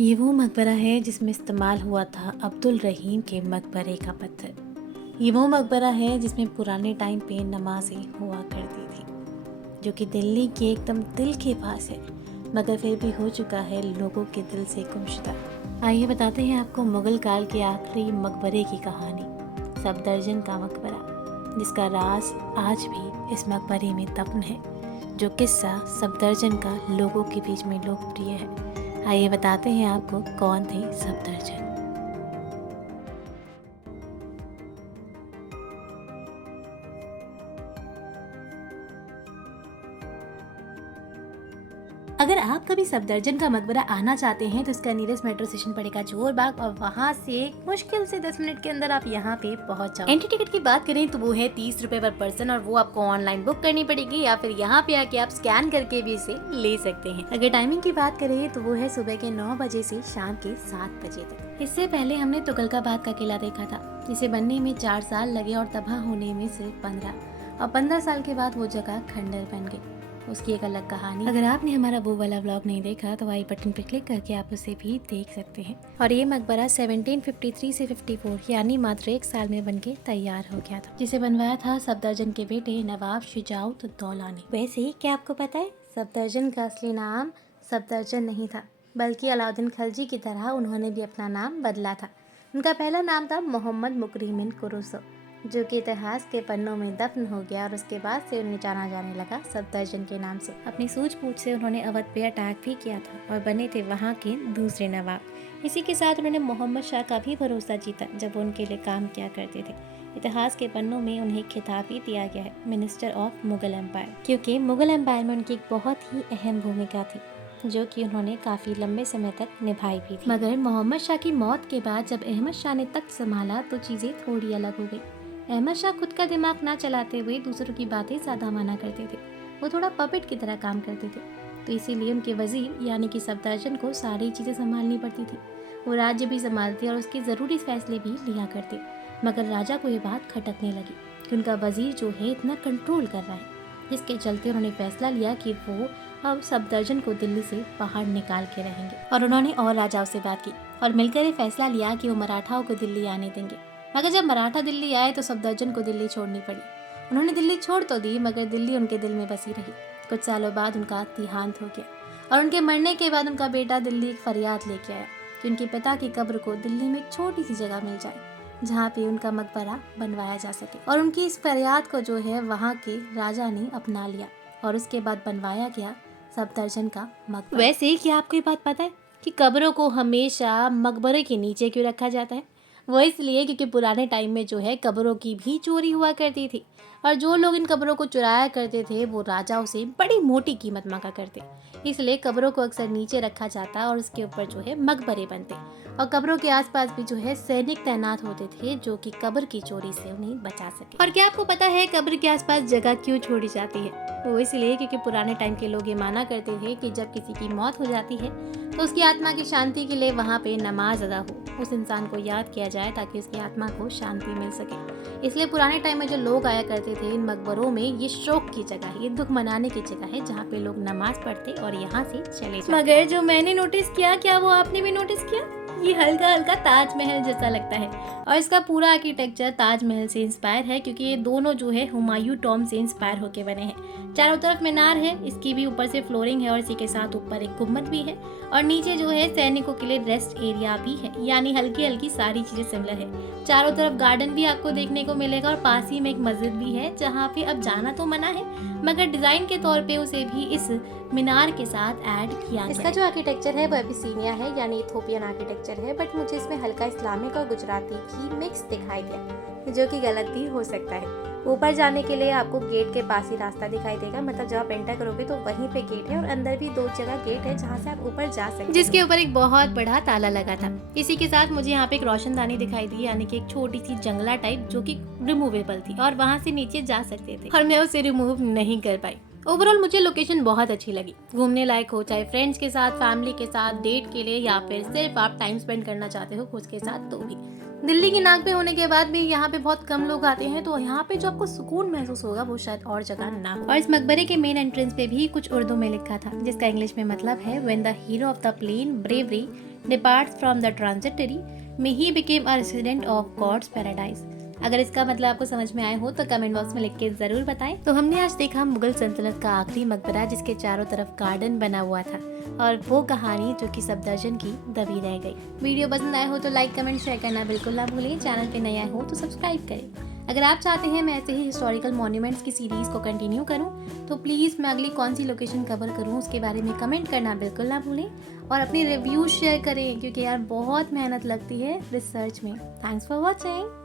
ये वो मकबरा है जिसमें इस्तेमाल हुआ था अब्दुल रहीम के मकबरे का पत्थर। ये वो मकबरा है जिसमें पुराने टाइम पे नमाजें हुआ करती थी, जो कि दिल्ली के एकदम दिल के पास है, मगर फिर भी हो चुका है लोगों के दिल से गुमशुदा। आइए बताते हैं आपको मुगल काल के आखिरी मकबरे की कहानी, सफदरजंग का मकबरा, जिसका राज आज भी इस मकबरे में दफन है। जो किस्सा सफदरजंग का लोगों के बीच में लोकप्रिय है। आइए बताते हैं आपको कौन थे सफदरजंग। अगर आप कभी सफदरजंग का मकबरा आना चाहते हैं तो इसका नियरेस्ट मेट्रो स्टेशन पड़ेगा जोरबाग, और वहाँ से मुश्किल से 10 मिनट के अंदर आप यहाँ पे पहुँच जाओ। एंट्री टिकट की बात करें तो वो है 30 रुपए पर पर्सन, और वो आपको ऑनलाइन बुक करनी पड़ेगी या फिर यहाँ पे आके आप स्कैन करके भी इसे ले सकते हैं। अगर टाइमिंग की बात करें तो वो है सुबह के 9 बजे से शाम के 7 बजे तक। इससे पहले हमने तुगलकाबाद का किला देखा था, जिसे बनने में 4 साल लगे और तबाह होने में सिर्फ 15, और 15 साल के बाद वो जगह खंडर बन गई। उसकी एक अलग कहानी। अगर आपने हमारा वो वाला व्लॉग नहीं देखा तो आई बटन पर क्लिक करके आप उसे भी देख सकते हैं। और ये मकबरा 1753 से 54 यानी मात्र 1 साल में बनके तैयार हो गया था, जिसे बनवाया था सफदरजंग के बेटे नवाब शुजाउद्दौला ने। वैसे ही क्या आपको पता है, सफदरजंग का असली नाम सफदरजंग नहीं था, बल्कि अलाउद्दीन खिलजी की तरह उन्होंने भी अपना नाम बदला था। उनका पहला नाम था मोहम्मद मुकरिमिन कुरुसो, जो कि इतिहास के पन्नों में दफन हो गया, और उसके बाद से उन्हें जाना जाने लगा सफदरजंग के नाम से। अपनी सूझबूझ से उन्होंने अवध पे अटैक भी किया था और बने थे वहाँ के दूसरे नवाब। इसी के साथ उन्होंने मोहम्मद शाह का भी भरोसा जीता जब वो उनके लिए काम किया करते थे। इतिहास के पन्नों में उन्हें खिताब भी दिया गया है मिनिस्टर ऑफ मुगल एम्पायर, क्योंकि मुगल एम्पायर में उनकी एक बहुत ही अहम भूमिका थी, जो कि उन्होंने काफी लंबे समय तक निभाई भी थी। मगर मोहम्मद शाह की मौत के बाद जब अहमद शाह ने तख्त संभाला तो चीजें थोड़ी अलग हो गई। अहमद शाह खुद का दिमाग ना चलाते हुए दूसरों की बातें ज्यादा माना करते थे। वो थोड़ा पपेट की तरह काम करते थे, तो इसीलिए उनके वजीर यानी कि सफदरजंग को सारी चीजें संभालनी पड़ती थी। वो राज्य भी संभालते और उसके जरूरी फैसले भी लिया करते। मगर राजा को ये बात खटकने लगी कि उनका वजीर जो है इतना कंट्रोल कर रहा है, जिसके चलते उन्होंने फैसला लिया कि वो अब सफदरजंग को दिल्ली से बाहर निकाल के रहेंगे। और उन्होंने और राजाओं से बात की और मिलकर ये फैसला लिया कि वो मराठाओं को दिल्ली आने देंगे। मगर जब मराठा दिल्ली आए तो सफदरजंग को दिल्ली छोड़नी पड़ी। उन्होंने दिल्ली छोड़ तो दी, मगर दिल्ली उनके दिल में बसी रही। कुछ सालों बाद उनका देहांत हो गया, और उनके मरने के बाद उनका बेटा दिल्ली एक फरियाद लेके आया कि उनके पिता की कब्र को दिल्ली में एक छोटी सी जगह मिल जाए, जहाँ पे उनका मकबरा बनवाया जा सके। और उनकी इस फरियाद को जो है वहाँ के राजा ने अपना लिया, और उसके बाद बनवाया गया सफदरजंग का मकबरा। वैसे क्या आपको ये बात पता है कि कब्रों को हमेशा मकबरे के नीचे क्यों रखा जाता है? वो इसलिए क्योंकि पुराने टाइम में जो है कब्रों की भी चोरी हुआ करती थी, और जो लोग इन कब्रों को चुराया करते थे वो राजाओं से बड़ी मोटी कीमत मांगा करते। इसलिए कब्रों को अक्सर नीचे रखा जाता और उसके ऊपर जो है मकबरे बनते, और कब्रों के आसपास भी जो है सैनिक तैनात होते थे, जो कि कब्र की चोरी से उन्हें बचा सके। और क्या आपको पता है कब्र के आसपास जगह क्यों छोड़ी जाती है? वो इसलिए क्योंकि पुराने टाइम के लोग ये माना करते थे कि जब किसी की मौत हो जाती है तो उसकी आत्मा की शांति के लिए वहाँ पे नमाज अदा हो, उस इंसान को याद किया जाए ताकि उसकी आत्मा को शांति मिल सके। इसलिए पुराने टाइम में जो लोग आया करते थे इन मकबरों में, ये शोक की जगह है, ये दुख मनाने की जगह है, जहाँ पे लोग नमाज पढ़ते और यहाँ से चले जाते। मगर जो मैंने नोटिस किया, क्या वो आपने भी नोटिस किया? ये हल्का हल्का ताजमहल जैसा लगता है, और इसका पूरा आर्किटेक्चर ताजमहल से इंस्पायर है, क्योंकि ये दोनों जो है हुमायूं टॉम से इंस्पायर होके बने हैं। चारों तरफ मीनार है, इसकी भी ऊपर से फ्लोरिंग है, और इसी के साथ ऊपर एक गुम्बद भी है, और नीचे जो है सैनिकों के लिए रेस्ट एरिया भी है, यानी हल्की हल्की सारी चीजें सिमिलर है। चारों तरफ गार्डन भी आपको देखने को मिलेगा, और पास ही में एक मस्जिद भी है, जहाँ पे अब जाना तो मना है, मगर डिजाइन के तौर पे उसे भी इस मीनार के साथ ऐड किया गया। इसका जो आर्किटेक्चर है वो एबिसीनिया है, यानी इथोपियन आर्किटेक्चर है, बट मुझे इसमें हल्का इस्लामिक और गुजराती की मिक्स दिखाई दिया, जो कि गलत भी हो सकता है। ऊपर जाने के लिए आपको गेट के पास ही रास्ता दिखाई देगा, मतलब जब आप एंटर करोगे तो वहीं पे गेट है, और अंदर भी 2 जगह गेट है जहाँ से आप ऊपर जा सकते हैं, जिसके ऊपर एक बहुत बड़ा ताला लगा था। इसी के साथ मुझे यहाँ पे एक रोशनदानी दिखाई दी, यानी कि एक छोटी सी जंगला टाइप, जो कि रिमूवेबल थी और वहाँ से नीचे जा सकते थे, और मैं उसे रिमूव नहीं कर पाई। ओवरऑल मुझे लोकेशन बहुत अच्छी लगी, घूमने लायक हो, चाहे फ्रेंड्स के साथ, फैमिली के साथ, डेट के लिए, या फिर सिर्फ आप टाइम स्पेंड करना चाहते हो खुद के साथ, तो भी। दिल्ली की नाक पे होने के बाद भी यहाँ पे बहुत कम लोग आते हैं, तो यहाँ पे जो आपको सुकून महसूस होगा वो शायद और जगह ना हो। और इस मकबरे के मेन एंट्रेंस पे भी कुछ उर्दू में लिखा था, जिसका इंग्लिश में मतलब है when the hero of the plain bravery departs from the transitory, may he became a resident of God's paradise. अगर इसका मतलब आपको समझ में आया हो तो कमेंट बॉक्स में लिख के जरूर बताएं। तो हमने आज देखा मुगल सल्तनत का आखिरी मकबरा जिसके चारों तरफ गार्डन बना हुआ था, और वो कहानी जो कि सफदरजंग की दबी रह गई। वीडियो पसंद आए हो तो लाइक कमेंट शेयर करना बिल्कुल ना भूलें। चैनल पे नए आए हो तो सब्सक्राइब करें। अगर आप चाहते हैं मैं ऐसे ही हिस्टोरिकल मॉन्यूमेंट्स की सीरीज को कंटिन्यू करूं तो प्लीज़ मैं अगली कौन सी लोकेशन कवर करूं उसके बारे में कमेंट करना बिल्कुल ना भूलें, और अपनी रिव्यूज शेयर करें क्योंकि यार बहुत मेहनत लगती है रिसर्च में। Thanks for watching.